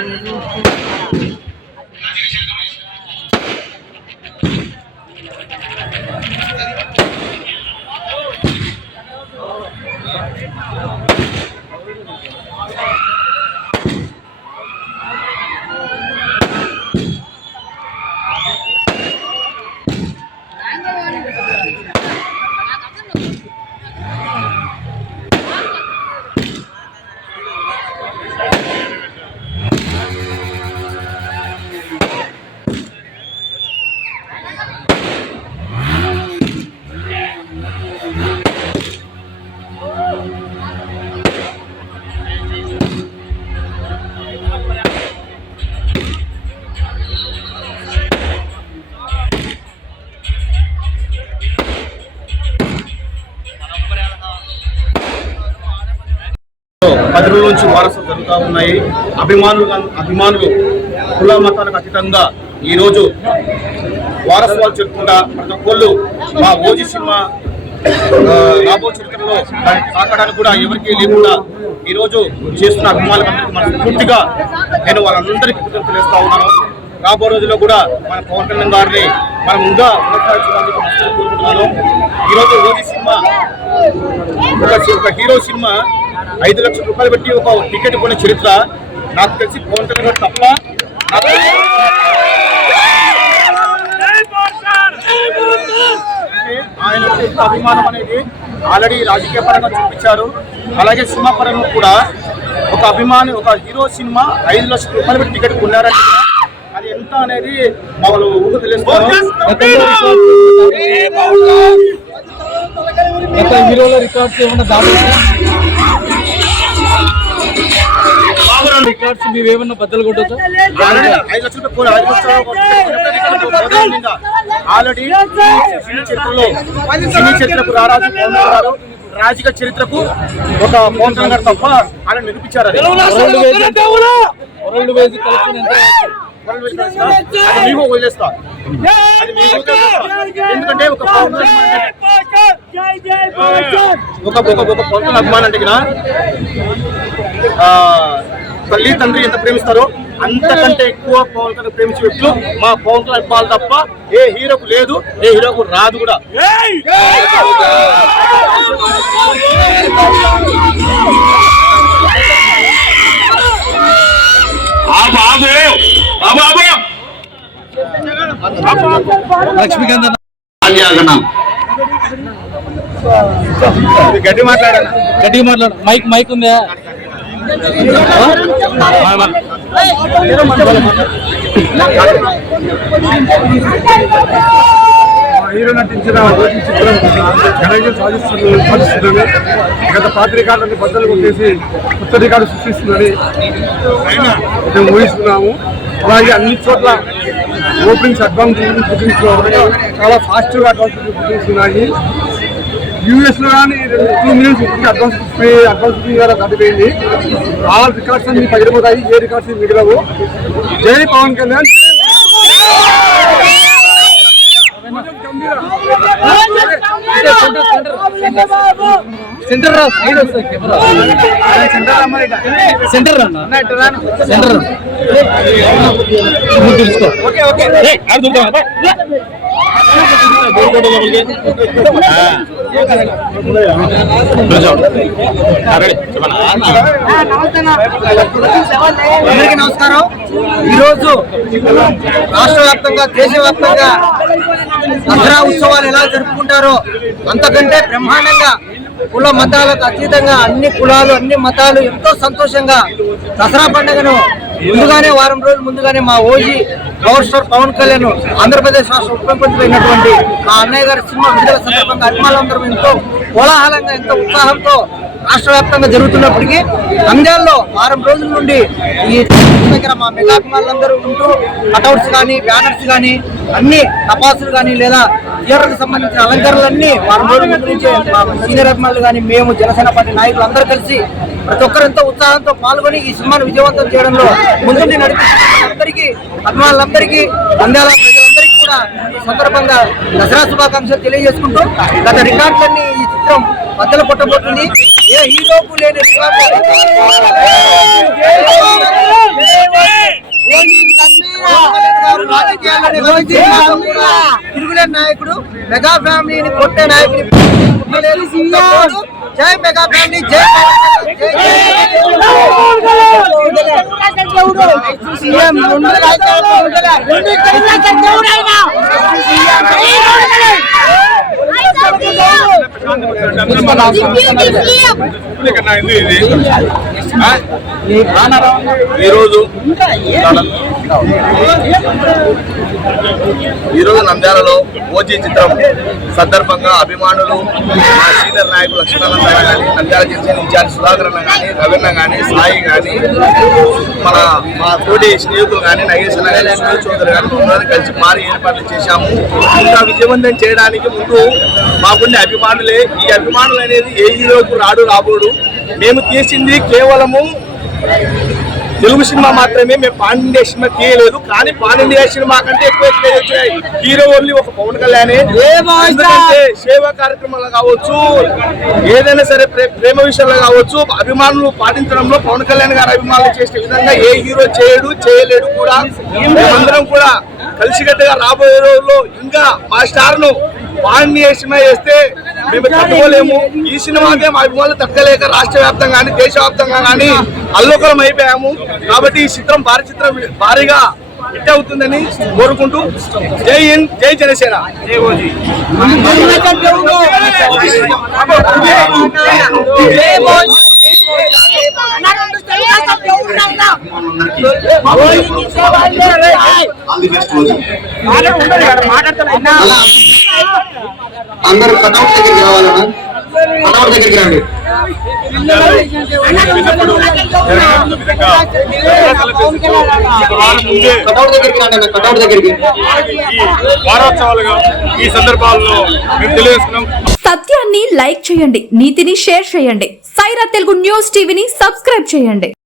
10 రోజుల నుంచి వారసులు జరుగుతూ ఉన్నాయి. అభిమానులు కుల మతాలకు అతీతంగా ఈరోజు వారసత్వాలు చెప్పుకుంటా ప్రతి ఒక్కళ్ళు మా ఓజీ సినిమా రాబో చరిత్రలో తాకడానికి కూడా ఎవరికీ లేకుండా ఈరోజు చేస్తున్న అభిమానులందరికీ మనస్ఫూర్తిగా నేను వాళ్ళందరికీ కృతజ్ఞతలు చేస్తా ఉన్నాను. రాబో రోజుల్లో కూడా మన పవన్ కళ్యాణ్ గారిని మనం ఇంకా కొనసాగించడానికి కోరుకుంటున్నాను. ఈరోజు ఓజీ సినిమా ఒక హీరో సినిమా 5 లక్షల రూపాయలు పెట్టి ఒక టికెట్ కొనే చరిత్ర నాకు తెలిసి పవన్ కళ్యాణ్ గారు తప్ప. ఆయన అభిమానం అనేది ఆల్రెడీ రాజకీయ పరంగా చూపించారు. అలాగే సినిమా పరంగా కూడా ఒక అభిమాని ఒక హీరో సినిమా 5 లక్షల రూపాయలు పెట్టి టికెట్ కొన్నారంటే అది ఎంత అనేది వాళ్ళు ఊహ తెలుస్తారు. హీరోల రికార్డ్స్ ఏమన్నా రికార్డ్స్ మీవేమన్నా బద్దలు కొట్టచ్చు. 5 లక్షల ఆల్రెడీ సినీ చరిత్రకు రారాజు పవన్ గారు రాజకీయ చరిత్రకు ఒక పవన్ కళ్యాణ్ గారు తప్ప ఆయన నిరూపించారు. మీకు వదిలేస్తా, ఎందుకంటే ఒక పవన్ అభిమానం అంటే తల్లి తండ్రి ఎంత ప్రేమిస్తారో అంతకంటే ఎక్కువ పవన్ కళ్యాణ్ ప్రేమించే వ్యక్తులు మా పవన్ కళ్యాణ్ అభిమానులు తప్ప ఏ హీరోకు లేదు, ఏ హీరోకు రాదు కూడా. లక్ష్మీకాంత్ గట్టి మాట్లాడాను, గట్టిగా మాట్లాడు. మైక్ ఉందా? హీరో నటించిన చిత్రం ఘనంగా సాధిస్తుందని గత 5 రికార్డులన్నీ బద్దలు కొట్టేసి కొత్త రికార్డు సృష్టిస్తుందని మేము ఊహిస్తున్నాము. అలాగే అన్ని చోట్ల ఓపెనింగ్స్ అడ్వాన్స్ బుకింగ్స్ చాలా ఫాస్ట్గా అడ్వాన్స్ బుకింగ్స్ ఉన్నాయి. యూఎస్లో కానీ 2 మిలియన్స్ అడ్వాన్స్ బుకింగ్ ద్వారా దాటిపోయింది. ఆల్ రికార్డ్స్ అన్ని పగిలిపోతాయి, ఏ రికార్డ్స్ మిగలవు. జై పవన్ కళ్యాణ్. సెంటర్ అందరికీ నమస్కారం. ఈరోజు రాష్ట్ర వ్యాప్తంగా దేశవ్యాప్తంగా దసరా ఉత్సవాలు ఎలా జరుపుకుంటారో అంతకంటే బ్రహ్మాండంగా కుల మతాలకు అతీతంగా అన్ని కులాలు అన్ని మతాలు ఎంతో సంతోషంగా దసరా పండుగను ముందుగానే వారం రోజులు ముందుగానే మా OG power star Pawan Kalyan Andhra Pradesh రాష్ట్ర ఉప ముఖ్యమంత్రి అయినటువంటి మా అన్నయ్య గారి సినిమా విడుదల సందర్భంగా అభిమానులందరూ ఎంతో కోలాహలంగా ఎంతో ఉత్సాహంతో రాష్ట్ర వ్యాప్తంగా జరుగుతున్నప్పటికీ నంద్యాలలో వారం రోజుల నుండి ఈ దగ్గర మా మెగా అభిమానులందరూ ఉంటూ కటౌట్స్ కానీ బ్యానర్స్ కానీ అన్ని టపాసులు కానీ లేదా థియేటర్కి సంబంధించిన అలంకరణలన్నీ వారం రోజుల ముందు నుంచే సీనియర్ అభిమానులు కానీ మేము జనసేన పార్టీ నాయకులు అందరూ కలిసి ప్రతి ఒక్కరు ఎంతో ఉత్సాహంతో పాల్గొని ఈ సినిమాను విజయవంతం చేయడంలో ముందుండి నడిపిస్తున్న అందరికీ అభిమానులందరికీ నంద్యాల ప్రజలందరికీ కూడా ఈ సందర్భంగా దసరా శుభాకాంక్షలు తెలియజేసుకుంటూ గత రికార్డులన్నీ ఈ చిత్రం బద్దలు కొట్టబోతుంది. ఏ హీరోకు లేని రికార్డు తిరుగులేని నాయకుడు, మెగా ఫ్యామిలీని కొట్టే నాయకుడు. జై మెగా ఫ్యామిలీ, జై ఈరోజు నంద్యాలలో ఓజీ చిత్రం సందర్భంగా అభిమానులు మా సీనియర్ నాయకులు లక్ష్మీనారాయణ కానీ, నంద్యాల జనసేన ఇన్ఛార్జ్ సుధాకర్ అన్న కానీ, రవీణ కానీ, సాయి కానీ, మా తోటి స్నేహితులు కానీ, నగేష్ అన్న కానీ, సునీల్ చౌదరి కానీ మమ్మల్ని కలిసి భారీ ఏర్పాట్లు చేశాము. ఇంకా విజయవంతం చేయడానికి ముందు మాకుండే అభిమానులే. ఈ అభిమానులు అనేది ఏ హీరోకు రాబోడు. మేము తీసింది కేవలము తెలుగు సినిమా మాత్రమే. మేము పాన్ ఇండియా సినిమా తీయలేదు. కానీ పాన్ ఇండియా సినిమా కంటే ఎక్కువ వచ్చాయి. హీరో ఓన్లీ ఒక పవన్ కళ్యాణ్. ఎందుకంటే సేవా కార్యక్రమాలు కావచ్చు, ఏదైనా సరే ప్రేమ విషయాలు కావచ్చు, అభిమానులు పాటించడంలో పవన్ కళ్యాణ్ గారు అభిమానులు చేసే విధంగా ఏ హీరో చేయలేడు కూడా. మేమందరం కూడా కలిసికట్టుగా రాబోయే రోజుల్లో ఇంకా మా స్టార్ ను పాన్ ఇండియా సినిమా చేస్తే మేము తట్టుకోలేము. ఈ సినిమాకే మా అభిమానులు తట్టుకోలేక రాష్ట్ర వ్యాప్తంగా కానీ, దేశవ్యాప్తంగా కానీ అల్లోకలం అయిపోయాము. కాబట్టి ఈ చిత్రం భారీగా హిట్ అవుతుందని కోరుకుంటూ జై హింద్, జై జనసేన. అందరూ కటౌట్ దగ్గరికి రావాలన్నా, కటౌట్ దగ్గరికి రండి. కటౌట్ దగ్గరికి రండి అన్న, కటౌట్ దగ్గరికి. వారోత్సవాలుగా ఈ సందర్భాల్లో మేము తెలియజేస్తున్నాం. సత్యాన్ని లైక్ చేయండి, నీతిని షేర్ చేయండి. సైరా తెలుగు న్యూస్ టీవీని సబ్స్క్రైబ్ చేయండి.